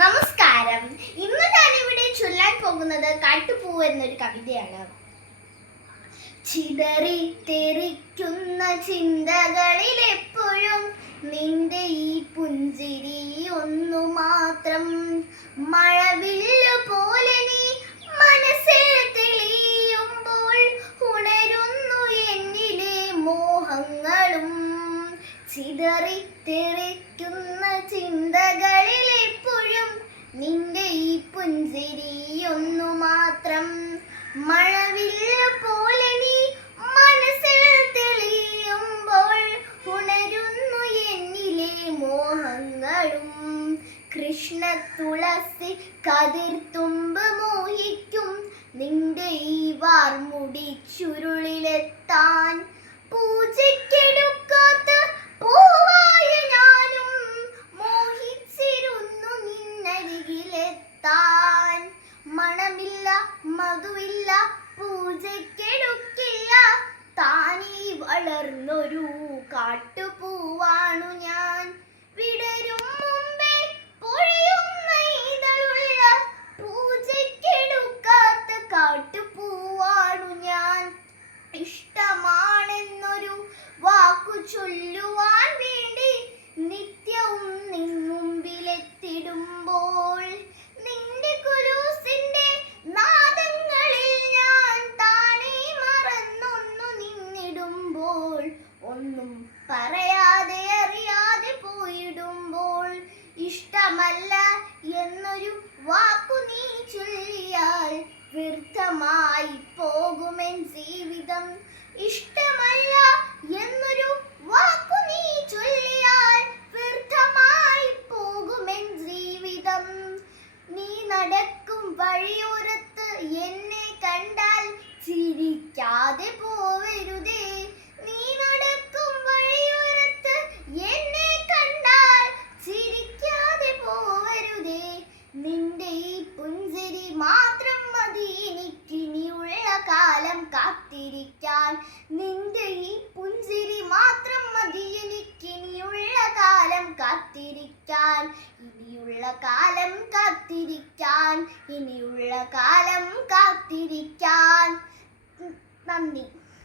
നമസ്കാരം. ഇന്ന് ഞാനിവിടെ ചൊല്ലാൻ പോകുന്നത് കാട്ടുപൂവ് എന്നൊരു കവിതയാണ്. ചിതറിത്തെറിക്കുന്ന ചിന്തകളിൽ എപ്പോഴും നിന്റെ ഈ പുഞ്ചിരി ഒന്നു മാത്രം. മഴവില്ലു പോലെ നീ മനസ്സിൽ തെളിയുമ്പോൾ ഉണരുന്നു എന്നിലെ മോഹങ്ങളും. ചിതറിത്തെറിക്കുന്ന ചിന്തകളിൽ എപ്പോഴും നിന്റെ ഈ പുഞ്ചിരി ഒന്നു മാത്രം. മഴവില്ലു പോലെ നീ മനസ്സിൽ തെളിയുമ്പോൾ ഉണരുന്നു എന്നിലെ മോഹങ്ങളും. കൃഷ്ണ തുളസി കതിർത്തുമ്പ് മോഹിക്കും നിന്റെ ഈ വാർമുടി ചുരുളിലെത്താൻ. പൂജയ്ക്കെടുക്കാത്ത പൂവായ ഞാനും മോഹിച്ചിരുന്നു നിന്നരികിലെത്താൻ. മണമില്ല മധുവില്ല പൂജയ്ക്കെടുക്കില്ല താനീ വളർന്നൊരു കാട്ടുപൂവാണു ഞാൻ. വിടരും മുമ്പേ പൊഴിയുന്ന ഇതളുള്ള പൂജയ്ക്കെടുക്കാത്ത കാട്ടുപൂവാണു ഞാൻ. ഇഷ്ടമാണെന്നൊരു വാക്കു ചൊല്ലുവാൻ വേണ്ടി നിത്യവും നിൻ മുമ്പിലെത്തിടുമ്പോൾ നിന്റെ കുലൂസിന്റെ നാദങ്ങളിൽ ഞാൻ താനേ മറന്നൊന്നു നിന്നിടുമ്പോൾ. ഒന്നും പറയാതെ അറിയാതെ പോയിടുമ്പോൾ ഇഷ്ടമല്ല എന്നൊരു വാക്കു നീ ചൊല്ലിയാൽ വ്യർത്ഥമായി പോകുമെൻ ജീവിതം. ഇഷ്ടമല്ല എന്നൊരു വാക്കു നീ ചൊല്ലിയാൽ വ്യർത്ഥമായി പോകുമെൻ ജീവിതം. നീ നടക്കും വഴിയോരത്ത് എന്നെ കണ്ടാൽ ചിരിക്കാതെ പോവരുതേ. നീ നടക്കും വഴിയോരത്ത് എന്നെ കണ്ടാൽ ചിരിക്കാതെ പോവരുതേ. നിന്റെ ഈ പുഞ്ചിരി മാത്രം മതി എനിക്കിനിയുള്ള കാലം കാത്തിരിക്കാൻ. നിന്റെ ഈ പുഞ്ചിരി മാത്രം മതി എനിക്കിനിയുള്ള കാലം കാത്തിരിക്കാൻ. ഇനിയുള്ള കാലം കാത്തിരിക്കാൻ. ഇനിയുള്ള കാലം കാത്തിരിക്കാൻ. നന്ദി.